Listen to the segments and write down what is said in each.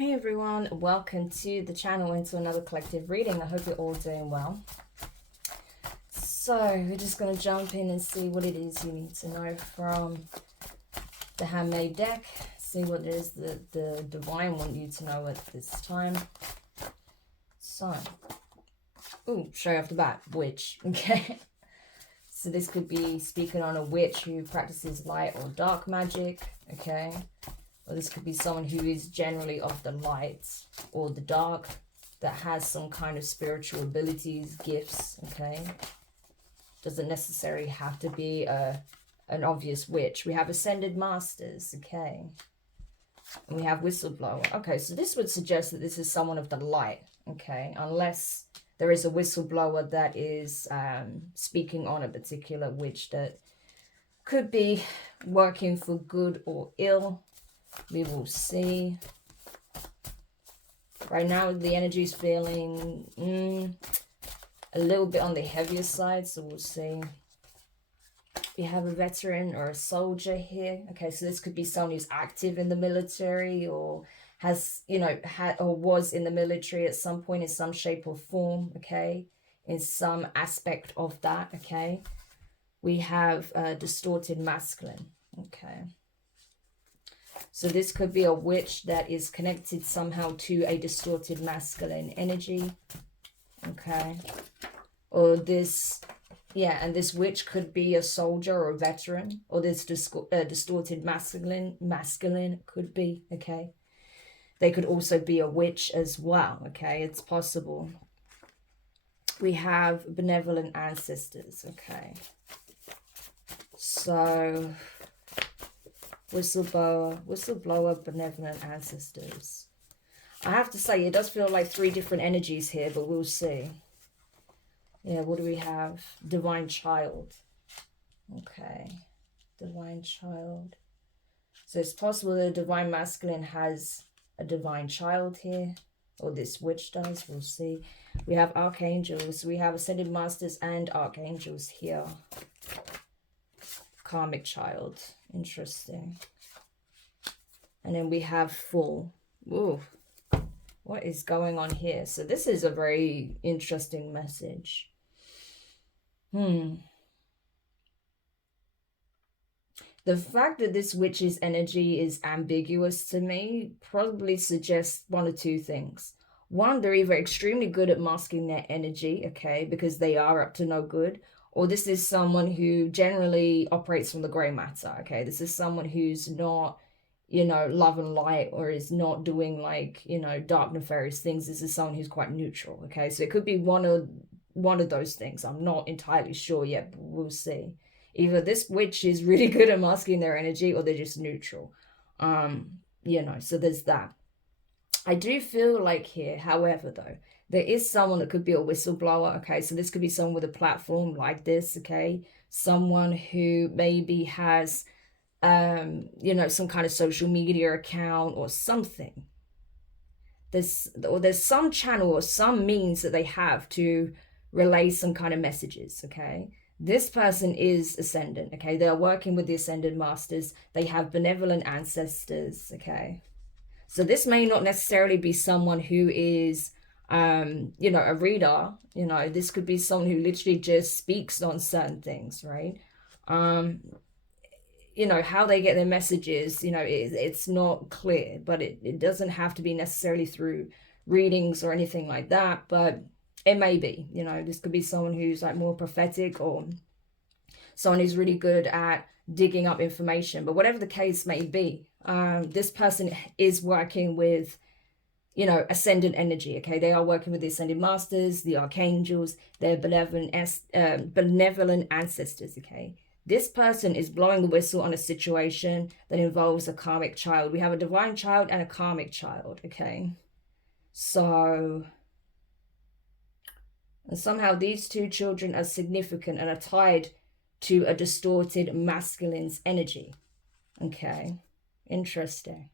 Hey everyone, welcome to the channel and to another collective reading. I hope you're all doing well. So we're just going to jump in and see what it is you need to know from the Handmade deck. See what it is that the Divine want you to know at this time. So, straight off the bat, witch, okay? So this could be speaking on a witch who practices light or dark magic, okay? Or this could be someone who is generally of the light or the dark that has some kind of spiritual abilities, gifts, okay? Doesn't necessarily have to be an obvious witch. We have Ascended Masters, okay? And we have Whistleblower. Okay, so this would suggest that this is someone of the light, okay? Unless there is a whistleblower that is speaking on a particular witch that could be working for good or ill. We will see. Right now, the energy is feeling a little bit on the heavier side, so we'll see. We have a veteran or a soldier here. Okay, so this could be someone who's active in the military or has, had or was in the military at some point in some shape or form, okay? In some aspect of that, okay? We have distorted masculine, okay? So this could be a witch that is connected somehow to a distorted masculine energy. Okay. Or this, and this witch could be a soldier or a veteran. Or this distorted masculine could be, okay. They could also be a witch as well, okay. It's possible. We have benevolent ancestors, okay. So whistleblower, benevolent ancestors. I have to say, it does feel like three different energies here, but we'll see. Yeah, what do we have? Divine child. Okay, divine child. So it's possible the divine masculine has a divine child here, or this witch does, we'll see. We have archangels, we have ascended masters and archangels here. Karmic child. Interesting. And then we have full. Ooh, what is going on here? So this is a very interesting message. The fact that this witch's energy is ambiguous to me probably suggests one or two things. One, they're either extremely good at masking their energy, okay, because they are up to no good, or this is someone who generally operates from the gray matter, okay? This is someone who's not, love and light, or is not doing like, dark nefarious things. This is someone who's quite neutral, okay? So it could be one of those things. I'm not entirely sure yet, but we'll see. Either this witch is really good at masking their energy, or they're just neutral. So there's that. I do feel like here, however, though, there is someone that could be a whistleblower, okay? So this could be someone with a platform like this, okay? Someone who maybe has, some kind of social media account or something. There's some channel or some means that they have to relay some kind of messages, okay? This person is ascendant, okay? They are working with the ascended masters. They have benevolent ancestors, okay? So this may not necessarily be someone who is, a reader. This could be someone who literally just speaks on certain things, right? How they get their messages, it's not clear, but it doesn't have to be necessarily through readings or anything like that, but it may be, this could be someone who's like more prophetic, or someone who's really good at digging up information. But whatever the case may be, this person is working with, ascendant energy, okay? They are working with the ascended masters, the archangels, their benevolent ancestors, okay? This person is blowing the whistle on a situation that involves a karmic child. We have a divine child and a karmic child, okay? So, and somehow these two children are significant and are tied to a distorted masculine's energy, okay? Interesting.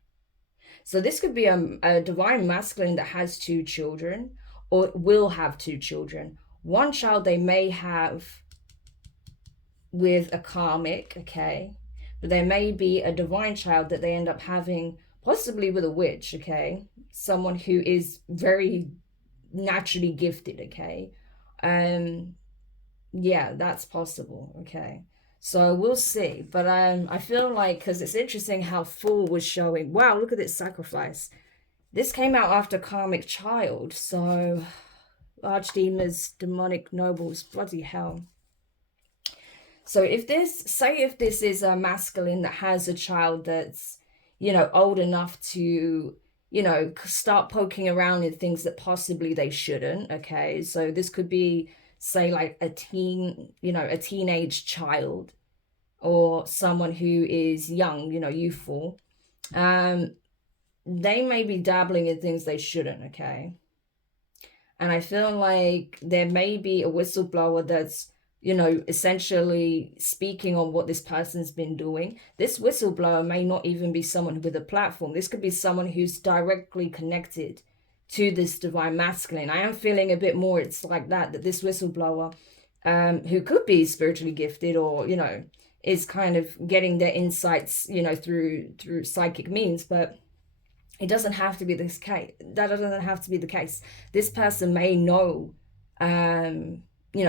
So this could be a divine masculine that has two children, or will have two children. One child they may have with a karmic, okay? But there may be a divine child that they end up having possibly with a witch, okay? someone who is very naturally gifted, okay? Yeah, that's possible, okay? So we'll see. But I feel like, because it's interesting how Fool was showing, wow, look at this sacrifice. This came out after Karmic Child, so archdemons, demonic nobles, bloody hell. So if this is a masculine that has a child that's, old enough to, start poking around in things that possibly they shouldn't, okay? So this could be, say, like a teenage child, or someone who is young, youthful. They may be dabbling in things they shouldn't, okay? And I feel like there may be a whistleblower that's, essentially speaking on what this person's been doing. This whistleblower may not even be someone with a platform. This could be someone who's directly connected to this divine masculine. I am feeling a bit more, it's like that this whistleblower, who could be spiritually gifted, or, is kind of getting their insights, through psychic means, but it doesn't have to be this case. That doesn't have to be the case. This person may know,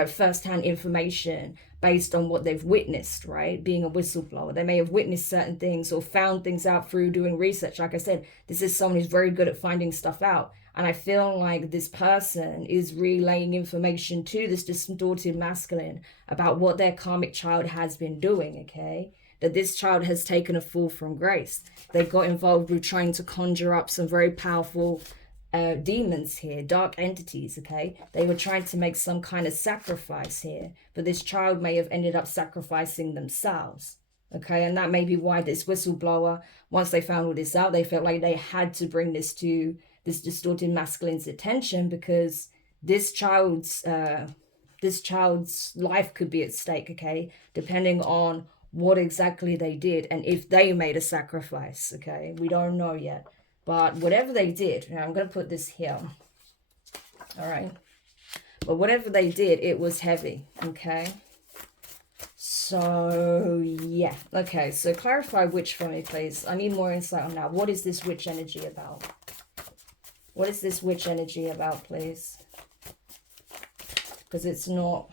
first-hand information based on what they've witnessed, right? Being a whistleblower, they may have witnessed certain things or found things out through doing research. Like I said, this is someone who's very good at finding stuff out. And I feel like this person is relaying information to this distorted masculine about what their karmic child has been doing, okay? That this child has taken a fall from grace. They got involved with trying to conjure up some very powerful demons here, dark entities, okay? They were trying to make some kind of sacrifice here, but this child may have ended up sacrificing themselves, okay? And that may be why this whistleblower, once they found all this out, they felt like they had to bring this to this distorted masculine's attention, because this child's life could be at stake, okay? Depending on what exactly they did and if they made a sacrifice, okay? We don't know yet. But whatever they did, I'm going to put this here, all right? But whatever they did, it was heavy, okay? So, yeah. Okay, so clarify witch for me, please. I need more insight on that. What is this witch energy about? What is this witch energy about, please? Because it's not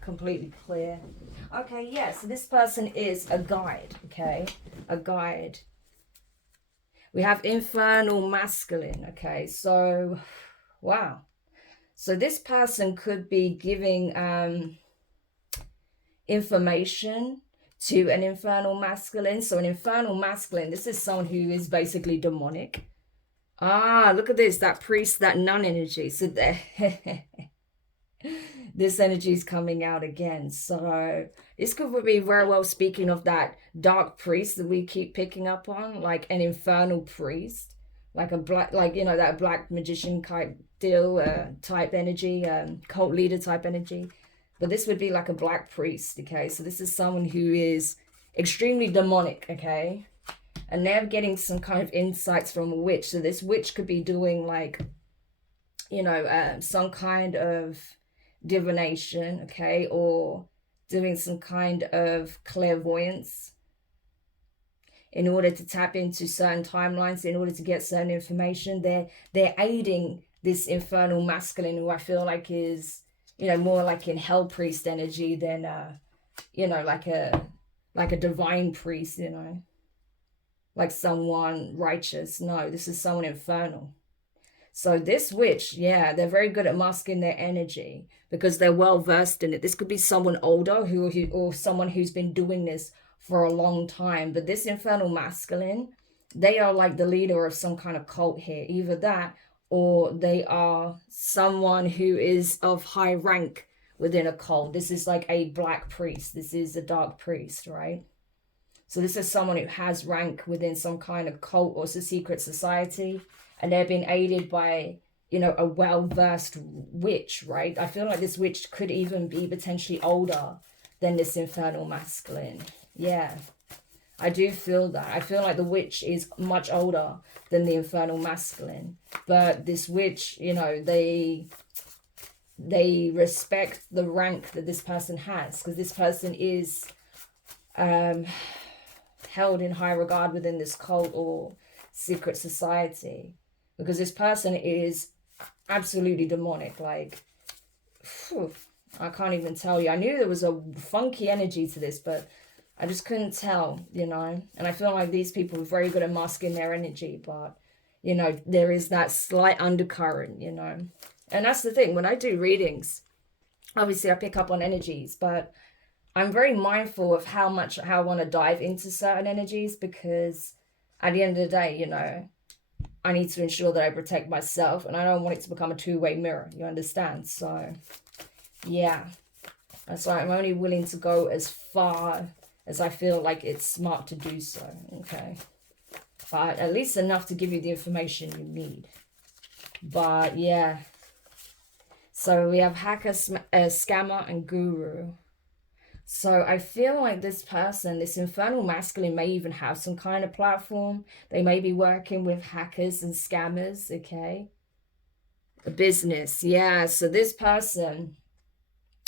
completely clear. Okay, yeah, so this person is a guide, okay? A guide. We have infernal masculine, okay? So, wow. So this person could be giving information to an infernal masculine. So an infernal masculine, this is someone who is basically demonic. Ah, look at this, that priest, that nun energy. So there, this energy is coming out again. So this could be very well speaking of that dark priest that we keep picking up on, like an infernal priest, like a black, like, that black magician type deal, type energy, cult leader type energy. But this would be like a black priest, okay? So this is someone who is extremely demonic, okay? And they're getting some kind of insights from a witch. So this witch could be doing like, some kind of divination, okay? Or doing some kind of clairvoyance in order to tap into certain timelines, in order to get certain information. They're aiding this infernal masculine, who I feel like is, more like in hell priest energy than, like a divine priest, like someone righteous. No, this is someone infernal. So this witch, yeah, they're very good at masking their energy because they're well versed in it. This could be someone older or someone who's been doing this for a long time. But this infernal masculine, they are like the leader of some kind of cult here. Either that, or they are someone who is of high rank within a cult. This is like a black priest. This is a dark priest, right? So this is someone who has rank within some kind of cult or secret society, and they're being aided by, a well-versed witch, right? I feel like this witch could even be potentially older than this infernal masculine. Yeah, I do feel that. I feel like the witch is much older than the infernal masculine. But this witch, they respect the rank that this person has, because this person is held in high regard within this cult or secret society. because this person is absolutely demonic. Like, phew, I can't even tell you. I knew there was a funky energy to this, but I just couldn't tell, you know. And I feel like these people are very good at masking their energy, but, you know, there is that slight undercurrent, you know. And that's the thing, when I do readings, obviously I pick up on energies, but I'm very mindful of how I want to dive into certain energies, because at the end of the day, you know, I need to ensure that I protect myself, and I don't want it to become a two-way mirror, you understand? So, yeah. That's why I'm only willing to go as far as I feel like it's smart to do so, okay? But at least enough to give you the information you need. But, yeah. So we have hacker, scammer, and guru. So I feel like this person, this infernal masculine, may even have some kind of platform. They may be working with hackers and scammers, okay? A business, yeah. So this person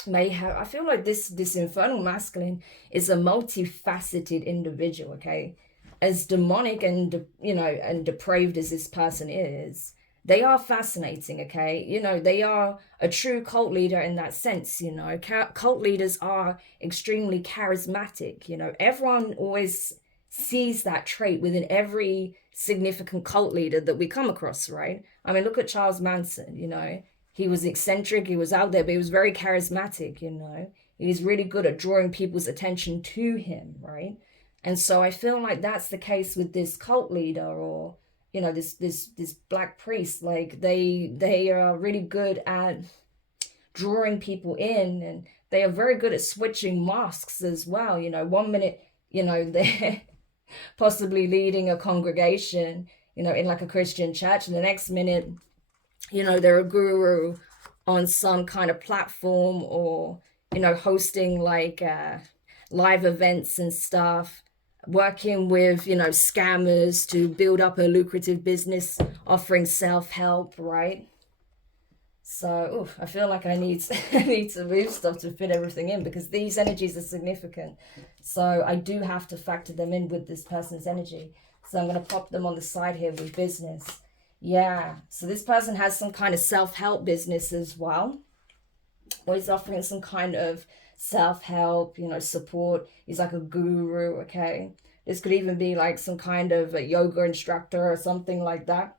may have, I feel like this infernal masculine is a multifaceted individual, okay? As demonic and, you know, and depraved as this person is, they are fascinating, okay? You know, they are a true cult leader in that sense, you know. Cult leaders are extremely charismatic, you know. Everyone always sees that trait within every significant cult leader that we come across, right? I mean, look at Charles Manson, you know. He was eccentric, he was out there, but he was very charismatic, you know. He's really good at drawing people's attention to him, right? And so I feel like that's the case with this cult leader, or, you know, this black priest. Like, they are really good at drawing people in, and they are very good at switching masks as well. You know, one minute, you know, they're possibly leading a congregation, you know, in like a Christian church, and the next minute, you know, they're a guru on some kind of platform, or, you know, hosting like live events and stuff, working with, you know, scammers to build up a lucrative business, offering self-help, right? So, I feel like I need to move stuff to fit everything in, because these energies are significant. So I do have to factor them in with this person's energy. So I'm going to pop them on the side here with business. Yeah, so this person has some kind of self-help business as well. Or he's offering some kind of self-help, you know, support. He's like a guru, okay? This could even be like some kind of a yoga instructor or something like that.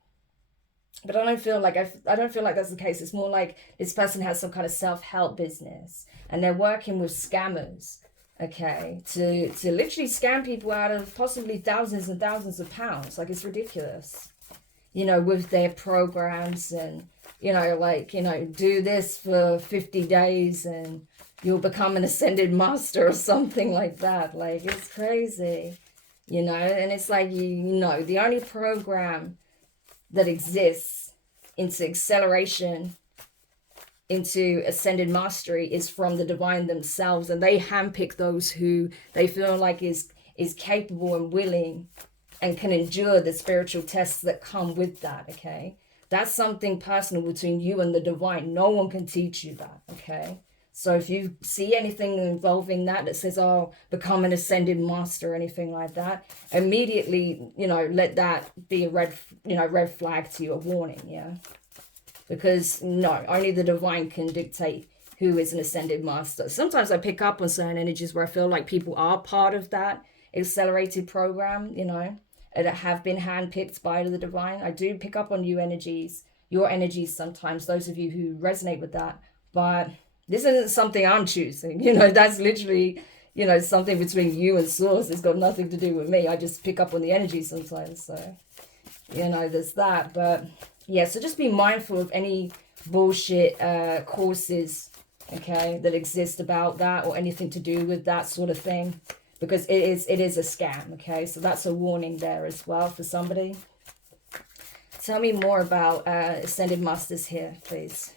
But I don't feel like that's the case. It's more like this person has some kind of self-help business, and they're working with scammers, okay, to literally scam people out of possibly thousands and thousands of pounds. Like, it's ridiculous, you know, with their programs, and, you know, like, you know, do this for 50 days and you'll become an ascended master or something like that. Like, it's crazy, you know. And it's like, you know, the only program that exists into acceleration, into ascended mastery, is from the divine themselves, and they handpick those who they feel like is capable and willing and can endure the spiritual tests that come with that, okay? That's something personal between you and the divine. No one can teach you that, okay? So if you see anything involving that says, oh, become an ascended master or anything like that, immediately, you know, let that be a red flag to you, a warning, yeah? Because, no, only the divine can dictate who is an ascended master. Sometimes I pick up on certain energies where I feel like people are part of that accelerated program, you know, that have been handpicked by the divine. I do pick up on your energies sometimes, those of you who resonate with that. But this isn't something I'm choosing, you know. That's literally, you know, something between you and source. It's got nothing to do with me. I just pick up on the energy sometimes. So, you know, there's that. But yeah, so just be mindful of any bullshit courses, okay, that exist about that, or anything to do with that sort of thing, because it is a scam, okay? So that's a warning there as well for somebody. Tell me more about Ascended Masters here, please.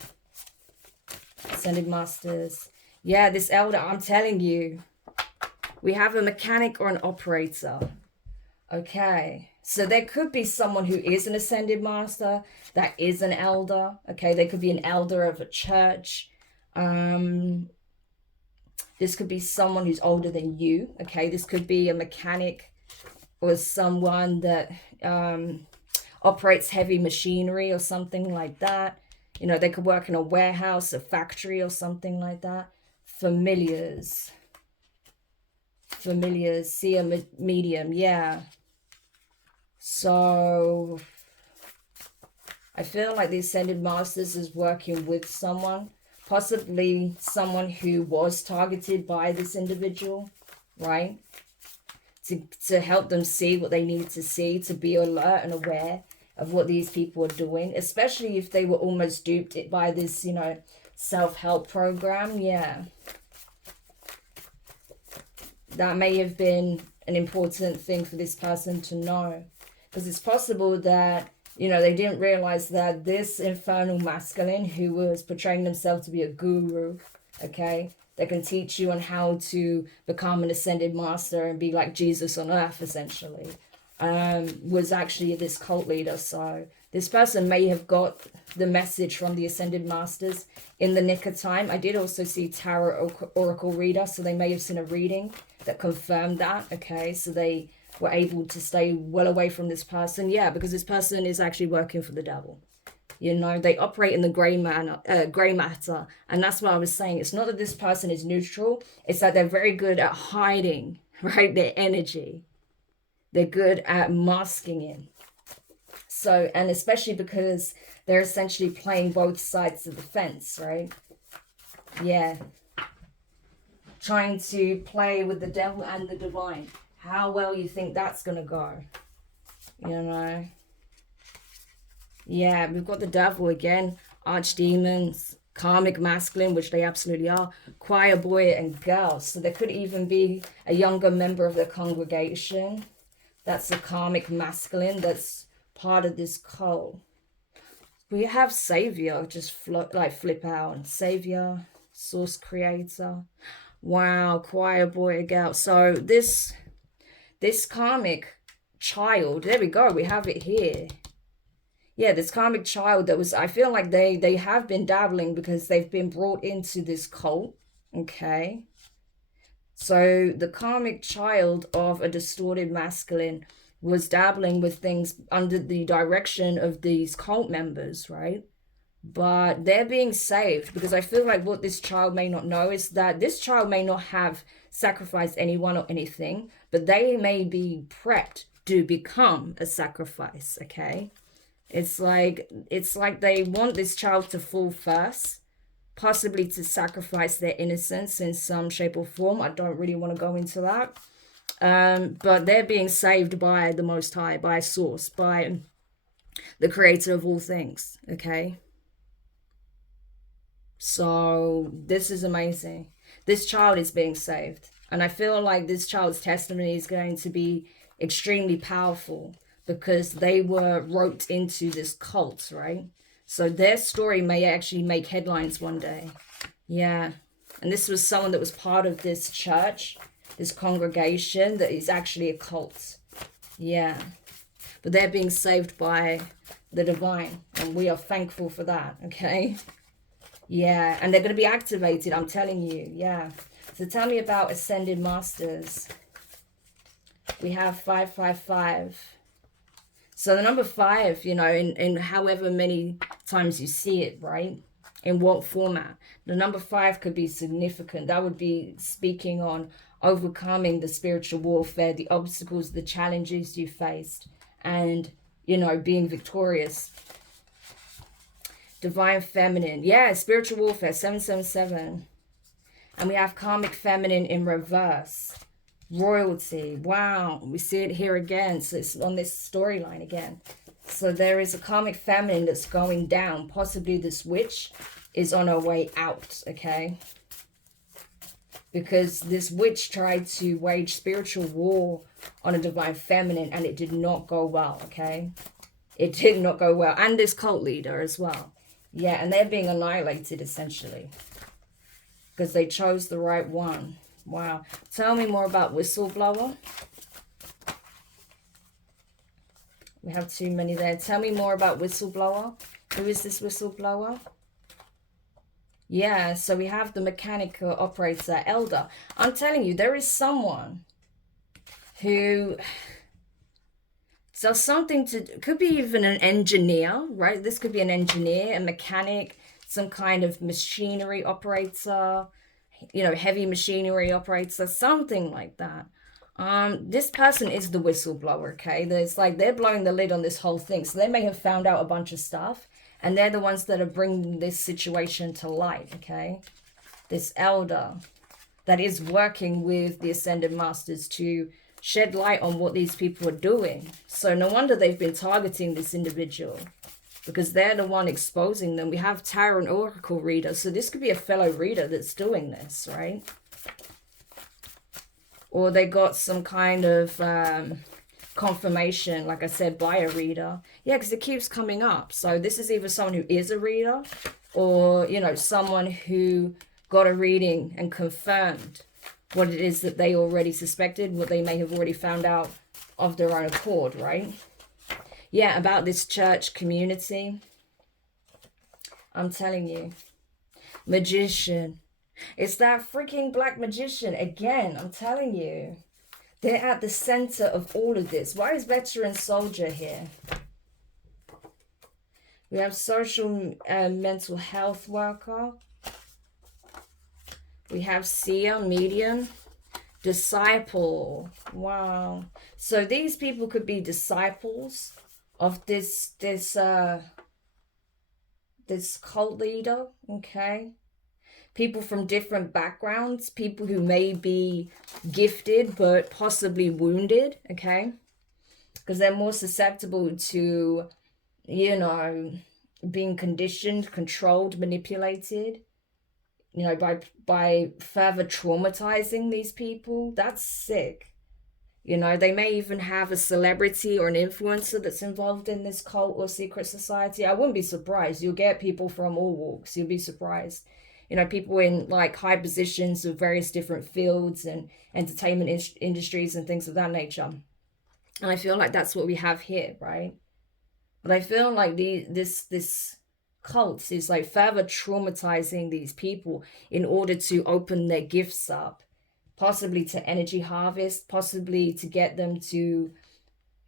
Ascended Masters. Yeah, this elder, I'm telling you, we have a mechanic or an operator. Okay, so there could be someone who is an ascended master, that is an elder. Okay, they could be an elder of a church. This could be someone who's older than you. Okay, this could be a mechanic or someone that operates heavy machinery or something like that. You know, they could work in a warehouse, a factory or something like that. Familiars. Familiars, see a medium, yeah. So I feel like the Ascended Masters is working with someone, possibly someone who was targeted by this individual, right? To help them see what they need to see, to be alert and aware of what these people are doing, especially if they were almost duped by this, you know, self-help program. Yeah. That may have been an important thing for this person to know, because it's possible that, you know, they didn't realize that this infernal masculine who was portraying themselves to be a guru, okay, that can teach you on how to become an ascended master and be like Jesus on earth, essentially, was actually this cult leader. So this person may have got the message from the ascended masters in the nick of time. I did also see tarot oracle reader, so they may have seen a reading that confirmed that, okay, so they were able to stay well away from this person. Yeah, because this person is actually working for the devil. You know, they operate in the gray matter. And that's what I was saying. It's not that this person is neutral. It's that they're very good at hiding, right, their energy. They're good at masking it. So, and especially because they're essentially playing both sides of the fence, right? Yeah. Trying to play with the devil and the divine. How well you think that's going to go? You know? Yeah, we've got the devil again. Archdemons, karmic masculine, which they absolutely are. Choir boy and girl. So there could even be a younger member of the congregation. That's the karmic masculine that's part of this cult. We have savior, just flip out. Savior, source creator. Wow, choir boy and girl. So this karmic child, there we go, we have it here. Yeah, this karmic child that was, I feel like they have been dabbling because they've been brought into this cult, okay? So the karmic child of a distorted masculine was dabbling with things under the direction of these cult members, right? But they're being saved, because I feel like what this child may not know is that this child may not have sacrificed anyone or anything, but they may be prepped to become a sacrifice, okay? It's like they want this child to fall first, possibly to sacrifice their innocence in some shape or form. I don't really want to go into that. But they're being saved by the Most High, by Source, by the creator of all things, okay? So this is amazing. This child is being saved. And I feel like this child's testimony is going to be extremely powerful, because they were roped into this cult, right? So their story may actually make headlines one day. Yeah. And this was someone that was part of this church, this congregation that is actually a cult. Yeah. But they're being saved by the divine, and we are thankful for that, okay? Yeah. And they're going to be activated, I'm telling you. Yeah. So tell me about Ascended Masters. We have 555. So the number 5, you know, in however many times you see it, right? In what format? The number 5 could be significant. That would be speaking on overcoming the spiritual warfare, the obstacles, the challenges you faced, and, you know, being victorious. Divine Feminine. Yeah, spiritual warfare, 777. And we have karmic feminine in reverse. Royalty. Wow, we see it here again. So it's on this storyline again. So there is a karmic feminine that's going down. Possibly this witch is on her way out, okay? Because this witch tried to wage spiritual war on a divine feminine, and it did not go well, okay? It did not go well. And this cult leader as well. Yeah, and they're being annihilated, essentially, because they chose the right one. Wow. Tell me more about Whistleblower. We have too many there. Tell me more about Whistleblower. Who is this Whistleblower? Yeah, so we have the mechanical operator, Elder. I'm telling you, there is someone who So something to, could be even an engineer, right? This could be an engineer, a mechanic, some kind of machinery operator, you know, heavy machinery operator, something like that. This person is the whistleblower, okay? There's like they're blowing the lid on this whole thing. So they may have found out a bunch of stuff, and they're the ones that are bringing this situation to light, okay? This elder that is working with the Ascended Masters to shed light on what these people are doing. So no wonder they've been targeting this individual, because they're the one exposing them. We have Tarot and Oracle reader, so this could be a fellow reader that's doing this, right? Or they got some kind of confirmation, like I said, by a reader. Yeah, because it keeps coming up. So this is either someone who is a reader, or, you know, someone who got a reading and confirmed what it is that they already suspected, what they may have already found out of their own accord, right? Yeah, about this church community. I'm telling you. Magician. It's that freaking black magician again. I'm telling you. They're at the center of all of this. Why is veteran soldier here? We have social mental health worker. We have seer, medium, disciple. Wow. So these people could be disciples of this cult leader, okay? People from different backgrounds, people who may be gifted but possibly wounded, okay? Because they're more susceptible to, you know, being conditioned, controlled, manipulated, you know, by further traumatizing these people. That's sick. You know, they may even have a celebrity or an influencer that's involved in this cult or secret society. I wouldn't be surprised. You'll get people from all walks. You'll be surprised. You know, people in like high positions of various different fields and entertainment industries and things of that nature. And I feel like that's what we have here, right? But I feel like this cult is like further traumatizing these people in order to open their gifts up, possibly to energy harvest, possibly to get them to,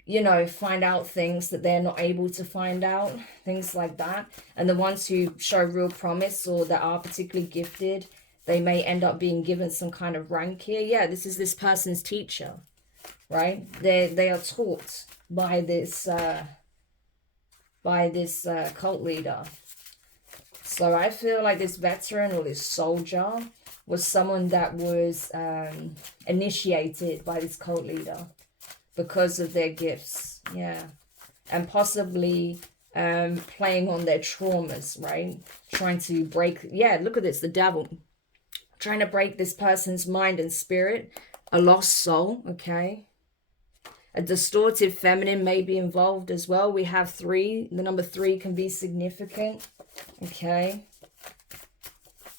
you know, find out things that they're not able to find out, things like that. And the ones who show real promise or that are particularly gifted, they may end up being given some kind of rank here. Yeah, this is this person's teacher, right? They are taught by this cult leader. So I feel like this veteran or this soldier was someone that was initiated by this cult leader because of their gifts, yeah. And possibly playing on their traumas, right? Trying to break, yeah, look at this, the devil. Trying to break this person's mind and spirit, a lost soul, okay? A distorted feminine may be involved as well. We have 3. The number 3 can be significant. Okay.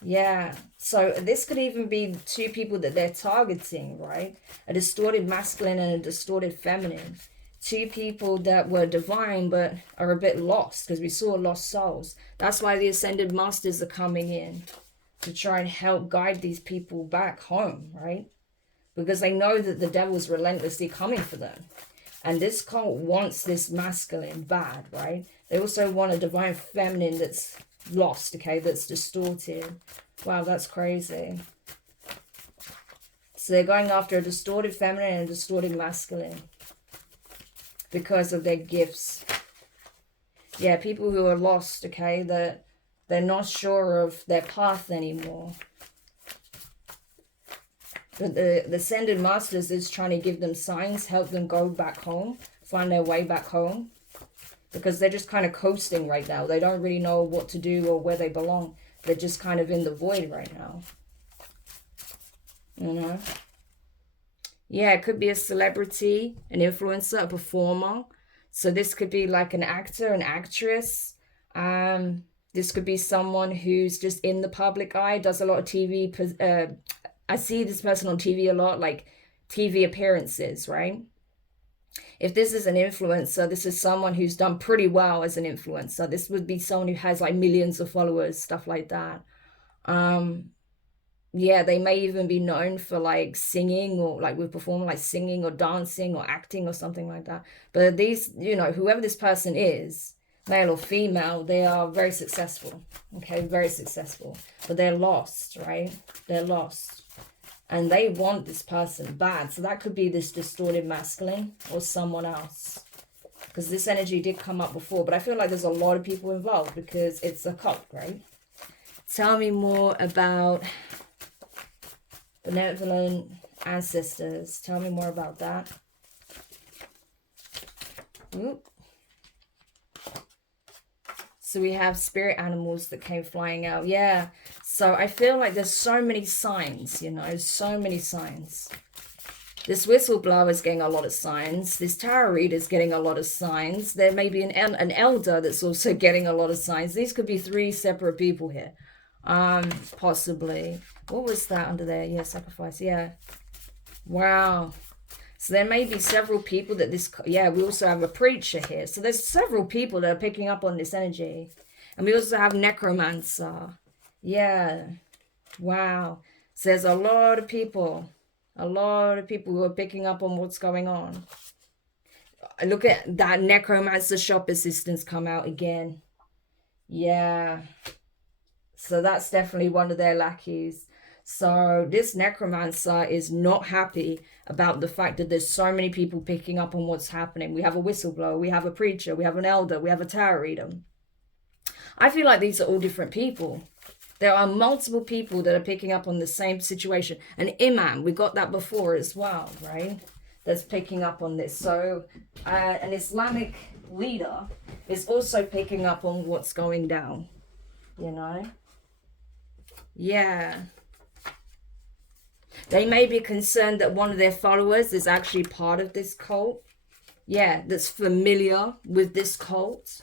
Yeah. So this could even be 2 people that they're targeting, right? A distorted masculine and a distorted feminine. 2 people that were divine but are a bit lost, because we saw lost souls. That's why the Ascended Masters are coming in to try and help guide these people back home, right? Because they know that the devil's relentlessly coming for them. And this cult wants this masculine bad, right? They also want a divine feminine that's lost, okay, that's distorted. Wow, that's crazy. So they're going after a distorted feminine and a distorted masculine because of their gifts. Yeah, people who are lost, okay, that they're not sure of their path anymore. The Ascended Masters is trying to give them signs, help them go back home, find their way back home. Because they're just kind of coasting right now. They don't really know what to do or where they belong. They're just kind of in the void right now. You know? Yeah, it could be a celebrity, an influencer, a performer. So this could be like an actor, an actress. This could be someone who's just in the public eye, does a lot of TV. I see this person on TV a lot, like TV appearances, right? If this is an influencer, this is someone who's done pretty well as an influencer. This would be someone who has like millions of followers, stuff like that. Yeah, they may even be known for like singing or like with performing like singing or dancing or acting or something like that. But these, you know, whoever this person is, male or female, they are very successful. Okay, very successful. But they're lost, right? They're lost. And they want this person bad. So that could be this distorted masculine or someone else. Because this energy did come up before. But I feel like there's a lot of people involved because it's a cult, right? Tell me more about benevolent ancestors. Tell me more about that. Oop. So we have spirit animals that came flying out. Yeah. So I feel like there's so many signs, you know, so many signs. This whistleblower is getting a lot of signs. This tarot reader is getting a lot of signs. There may be an elder that's also getting a lot of signs. These could be 3 separate people here. Possibly. What was that under there? Yeah, sacrifice. Yeah. Wow. So there may be several people that this... Yeah, we also have a preacher here. So there's several people that are picking up on this energy. And we also have necromancer. Yeah. Wow. So there's a lot of people. A lot of people who are picking up on what's going on. Look at that necromancer shop assistants come out again. Yeah. So that's definitely one of their lackeys. So this necromancer is not happy about the fact that there's so many people picking up on what's happening. We have a whistleblower, we have a preacher, we have an elder, we have a tarot reader. I feel like these are all different people. There are multiple people that are picking up on the same situation. An imam, we got that before as well, right? That's picking up on this. So an Islamic leader is also picking up on what's going down, you know? Yeah. They may be concerned that one of their followers is actually part of this cult. Yeah, that's familiar with this cult.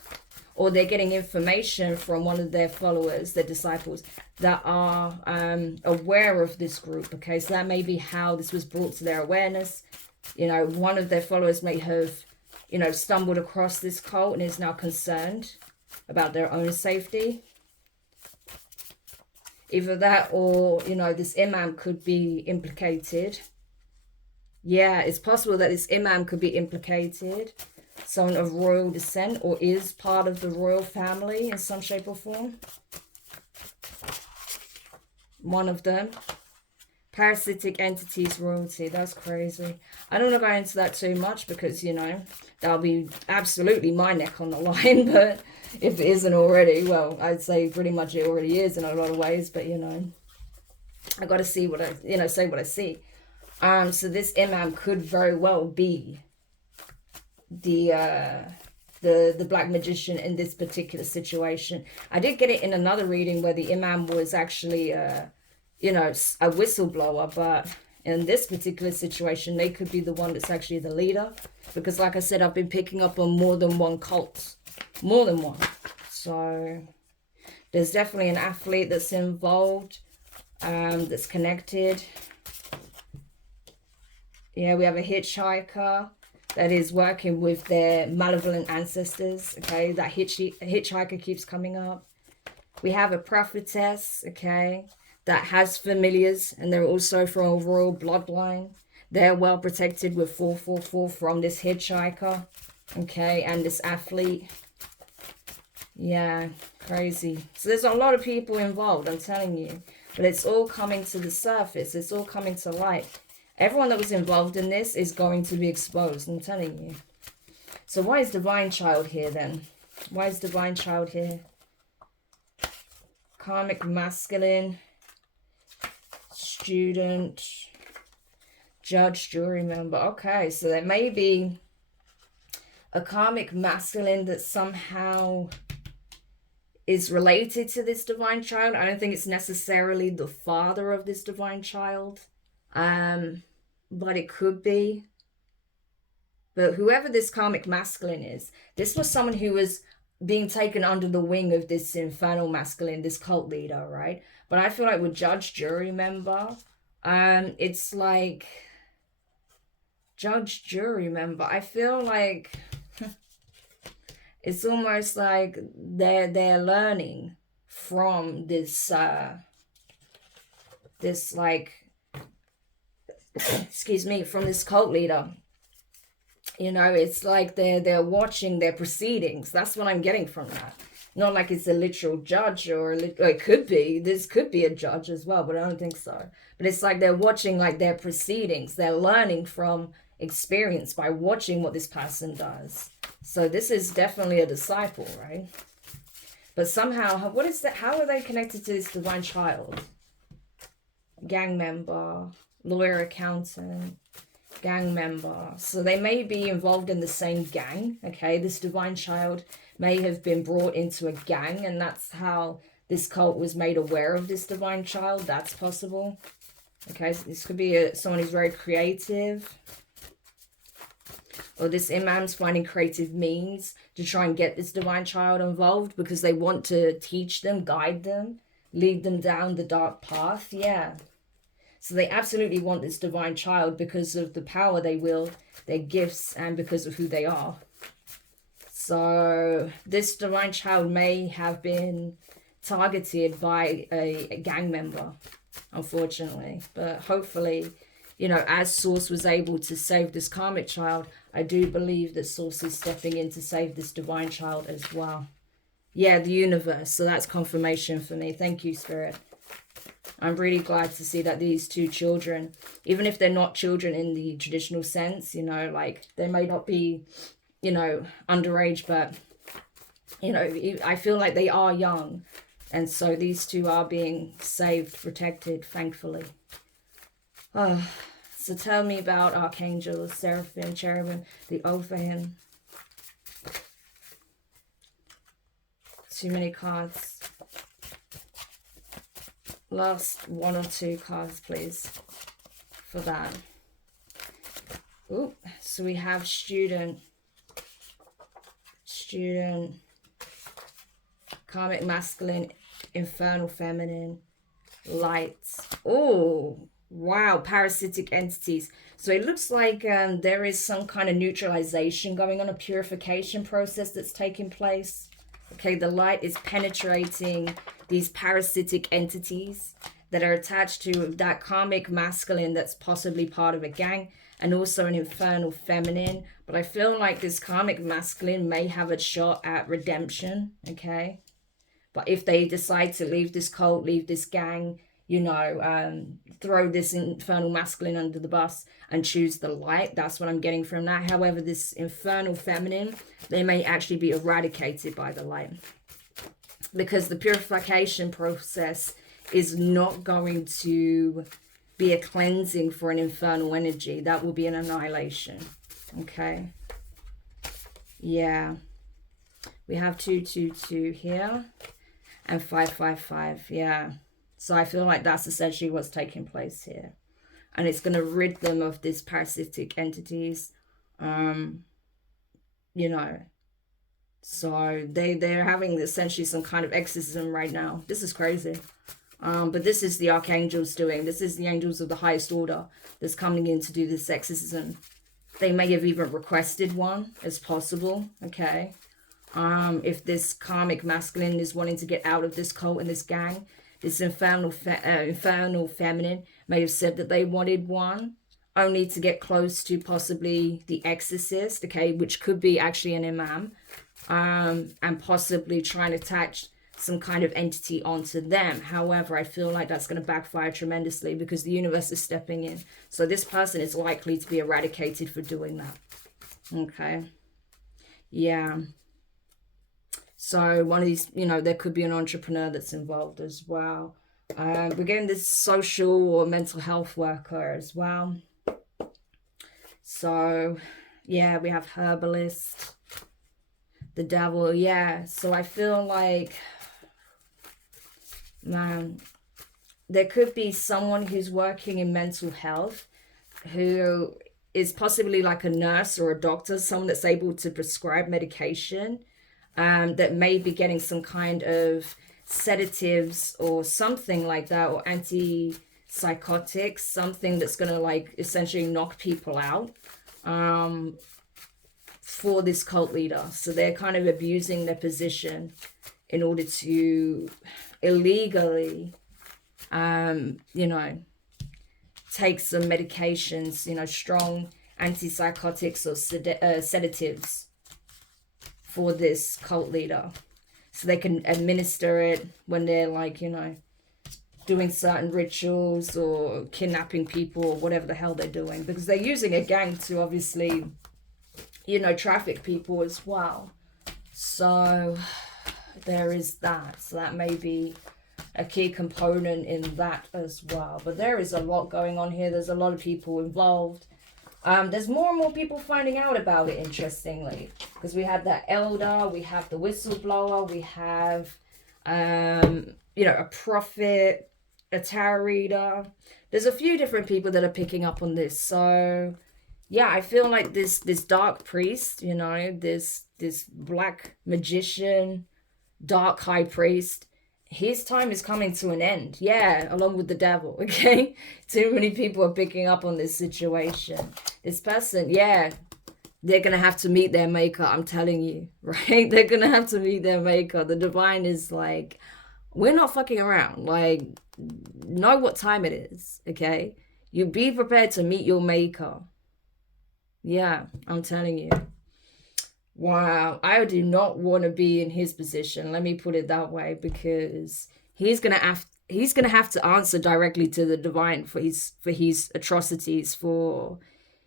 Or they're getting information from one of their followers, their disciples, that are aware of this group. Okay, so that may be how this was brought to their awareness. You know, one of their followers may have, you know, stumbled across this cult and is now concerned about their own safety. Either that or, you know, this imam could be implicated. Yeah, it's possible that this imam could be implicated. Someone of royal descent or is part of the royal family in some shape or form. One of them. Parasitic entities, royalty. That's crazy. I don't want to go into that too much because, you know, that'll be absolutely my neck on the line. But if it isn't already, well, I'd say pretty much it already is in a lot of ways. But, you know, I got to see what I, you know, say what I see. So this imam could very well be the black magician in this particular situation. I did get it in another reading where the imam was actually you know, a whistleblower, but in this particular situation they could be the one that's actually the leader, because like I said, I've been picking up on more than one cult, more than one. So there's definitely an athlete that's involved, that's connected. Yeah, we have a hitchhiker that is working with their malevolent ancestors. Okay, that hitchhiker keeps coming up. We have a prophetess, okay, that has familiars, and they're also from a royal bloodline. They're well protected with 444 from this hitchhiker, okay, and this athlete. Yeah, crazy. So there's a lot of people involved, I'm telling you. But it's all coming to the surface. It's all coming to light. Everyone that was involved in this is going to be exposed, I'm telling you. So why is Divine Child here then? Why is Divine Child here? Karmic masculine, student, judge, jury member. Okay, so there may be a karmic masculine that somehow is related to this divine child. I don't think it's necessarily the father of this divine child, but it could be. But whoever this karmic masculine is, this was someone who was being taken under the wing of this infernal masculine, this cult leader, right? But I feel like with judge, jury member, it's like judge, jury member. I feel like it's almost like they're learning from this this like, excuse me, from this cult leader. You know, it's like they're watching their proceedings. That's what I'm getting from that. Not like it's a literal judge, or it could be. This could be a judge as well, but I don't think so. But it's like they're watching like their proceedings. They're learning from experience by watching what this person does. So this is definitely a disciple, right? But somehow, what is that? How are they connected to this divine child? Gang member, lawyer, accountant, gang member. So they may be involved in the same gang. Okay, this divine child may have been brought into a gang, and that's how this cult was made aware of this divine child. That's possible. Okay, so this could be someone who's very creative, or this imam's finding creative means to try and get this divine child involved because they want to teach them, guide them, lead them down the dark path. Yeah. So they absolutely want this divine child because of the power they wield, their gifts, and because of who they are. So this divine child may have been targeted by a gang member, unfortunately. But hopefully, you know, as Source was able to save this karmic child, I do believe that Source is stepping in to save this divine child as well. Yeah, the universe. So that's confirmation for me. Thank you, Spirit. I'm really glad to see that these two children, even if they're not children in the traditional sense, you know, like they may not be, you know, underage, but, you know, I feel like they are young. And so these two are being saved, protected, thankfully. Oh, so tell me about archangels, seraphim, cherubim, the Ophaim. Too many cards. Last one or two cards, please, for that. Ooh, so we have student, karmic masculine, infernal feminine, light. Oh, wow, parasitic entities. So it looks like there is some kind of neutralization going on, a purification process that's taking place. Okay, the light is penetrating these parasitic entities that are attached to that karmic masculine that's possibly part of a gang, and also an infernal feminine. But I feel like this karmic masculine may have a shot at redemption, okay? But if they decide to leave this cult, leave this gang, you know, throw this infernal masculine under the bus and choose the light, that's what I'm getting from that. However, this infernal feminine, they may actually be eradicated by the light, because the purification process is not going to be a cleansing for an infernal energy. That will be an annihilation. Okay. Yeah. We have 222 here and 555. Yeah. So I feel like that's essentially what's taking place here. And it's going to rid them of these parasitic entities. You know. So they're having essentially some kind of exorcism right now. This is crazy. But this is the archangels doing. This is the angels of the highest order that's coming in to do this exorcism. They may have even requested one as possible. Okay. If this karmic masculine is wanting to get out of this cult and this gang, this infernal feminine may have said that they wanted one, only to get close to possibly the exorcist, okay, which could be actually an imam, and possibly trying to attach some kind of entity onto them. However, I feel like that's going to backfire tremendously because the universe is stepping in. So this person is likely to be eradicated for doing that. Okay. Yeah. So one of these, you know, there could be an entrepreneur that's involved as well. We're getting this social or mental health worker as well. So, yeah, we have herbalist, the devil. Yeah, so I feel like, man, there could be someone who's working in mental health who is possibly like a nurse or a doctor, someone that's able to prescribe medication, that may be getting some kind of sedatives or something like that, or antipsychotics, something that's going to like essentially knock people out, for this cult leader. So they're kind of abusing their position in order to illegally you know, take some medications, you know, strong antipsychotics or sedatives for this cult leader. So they can administer it when they're like, you know, doing certain rituals or kidnapping people or whatever the hell they're doing. Because they're using a gang to obviously, you know, traffic people as well. So there is that. So that may be a key component in that as well. But there is a lot going on here. There's a lot of people involved. There's more and more people finding out about it, interestingly. Because we have the elder, we have the whistleblower, we have, you know, a prophet, a tarot reader. There's a few different people that are picking up on this. So, yeah, I feel like this dark priest, you know, this black magician, dark high priest, his time is coming to an end. Yeah, along with the devil, okay? Too many people are picking up on this situation. This person, yeah, they're going to have to meet their maker, I'm telling you, right? They're going to have to meet their maker. The divine is like, we're not fucking around. Like, know what time it is, okay? You be prepared to meet your maker. Yeah, I'm telling you. Wow, I do not want to be in his position. Let me put it that way, because he's gonna have to answer directly to the divine for his atrocities, for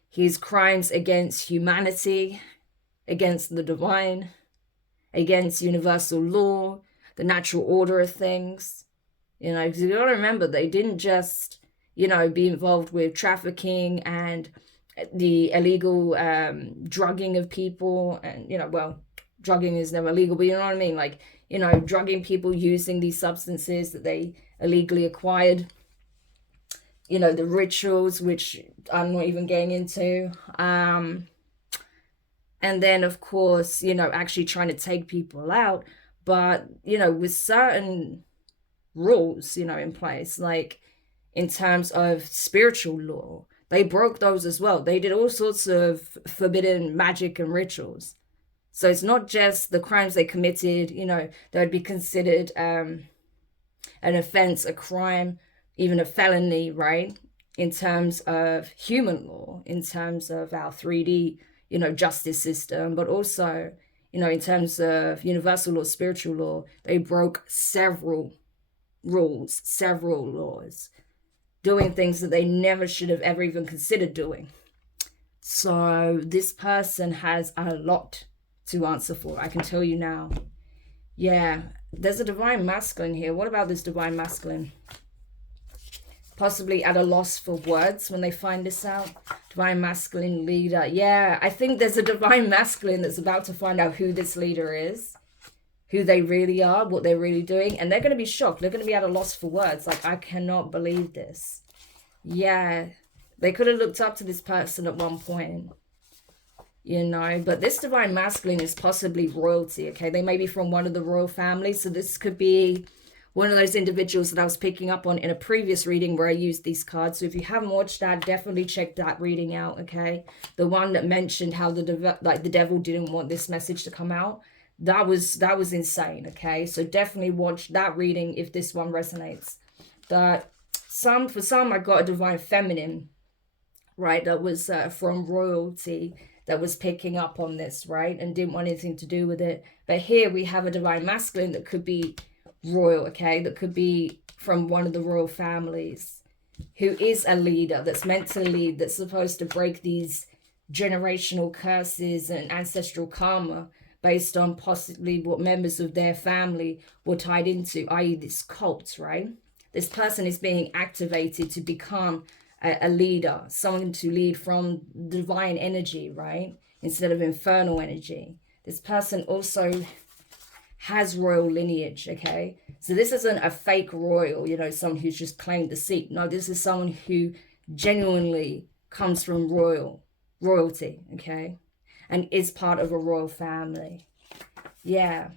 his crimes against humanity, against the divine, against universal law, the natural order of things. You know, because you gotta remember, they didn't just, you know, be involved with trafficking and the illegal drugging of people, and, you know, well, drugging is never illegal, but you know what I mean, like, you know, drugging people using these substances that they illegally acquired, you know, the rituals, which I'm not even getting into, and then of course, you know, actually trying to take people out, but, you know, with certain rules, you know, in place, like in terms of spiritual law. They broke those as well. They did all sorts of forbidden magic and rituals. So it's not just the crimes they committed, you know, that would be considered an offense, a crime, even a felony, right? In terms of human law, in terms of our 3D, you know, justice system, but also, you know, in terms of universal law, spiritual law, they broke several rules, several laws, doing things that they never should have ever even considered doing. So this person has a lot to answer for, I can tell you now. Yeah, there's a divine masculine here. What about this divine masculine? Possibly at a loss for words when they find this out. Divine masculine leader. Yeah, I think there's a divine masculine that's about to find out who this leader is, who they really are, what they're really doing, and they're going to be shocked. They're going to be at a loss for words. Like, I cannot believe this. Yeah, they could have looked up to this person at one point, you know, but this divine masculine is possibly royalty, okay? They may be from one of the royal families, so this could be one of those individuals that I was picking up on in a previous reading where I used these cards. So if you haven't watched that, definitely check that reading out, okay? The one that mentioned how the devil didn't want this message to come out. That was insane, okay? So definitely watch that reading if this one resonates. For some, I got a divine feminine, right? That was from royalty, that was picking up on this, right? And didn't want anything to do with it. But here we have a divine masculine that could be royal, okay? That could be from one of the royal families, who is a leader, that's meant to lead, that's supposed to break these generational curses and ancestral karma based on possibly what members of their family were tied into, i.e. this cult, right? This person is being activated to become a leader, someone to lead from divine energy, right? Instead of infernal energy. This person also has royal lineage, okay? So this isn't a fake royal, you know, someone who's just claimed the seat. No, this is someone who genuinely comes from royalty, okay? And is part of a royal family. Yeah.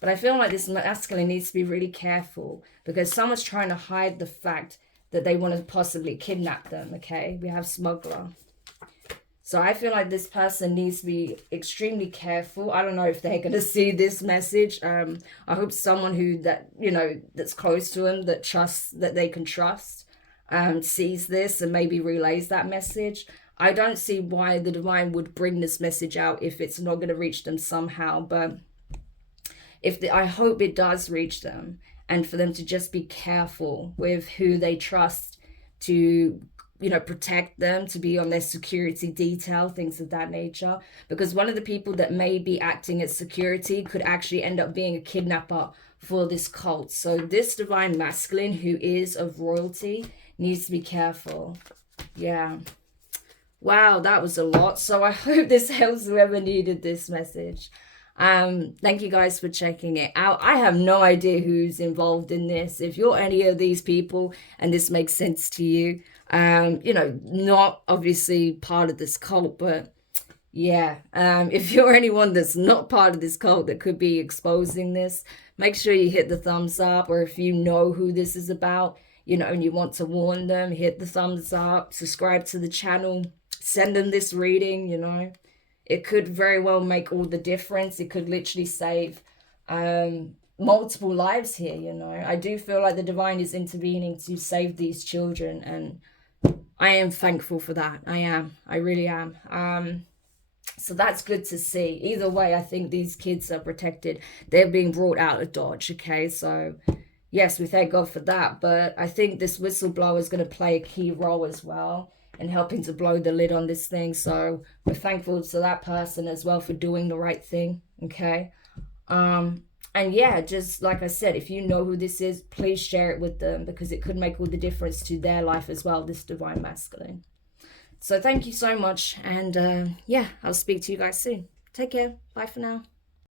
But I feel like this masculine needs to be really careful, because someone's trying to hide the fact that they want to possibly kidnap them, okay? We have smuggler. So I feel like this person needs to be extremely careful. I don't know if they're gonna see this message. I hope someone who that that's close to them, that trusts, that they can trust, sees this and maybe relays that message. I don't see why the divine would bring this message out if it's not gonna reach them somehow. But I hope it does reach them, and for them to just be careful with who they trust to protect them, to be on their security detail, things of that nature. Because one of the people that may be acting as security could actually end up being a kidnapper for this cult. So this divine masculine who is of royalty needs to be careful. Yeah. Wow, that was a lot. So I hope this helps whoever needed this message. Thank you guys for checking it out. I have no idea who's involved in this. If you're any of these people and this makes sense to you, not obviously part of this cult, but yeah, if you're anyone that's not part of this cult that could be exposing this, make sure you hit the thumbs up. Or if you know who this is about, and you want to warn them, hit the thumbs up, subscribe to the channel, send them this reading. It could very well make all the difference. It could literally save multiple lives here. I do feel like the divine is intervening to save these children, and I am thankful for that. I really am. So that's good to see. Either way, I think these kids are protected. They're being brought out of Dodge, okay? So yes, we thank God for that. But I think this whistleblower is going to play a key role as well in helping to blow the lid on this thing. So we're thankful to that person as well for doing the right thing, okay? And yeah, just like I said, if you know who this is, please share it with them, because it could make all the difference to their life as well, this divine masculine. So thank you so much. And yeah, I'll speak to you guys soon. Take care. Bye for now.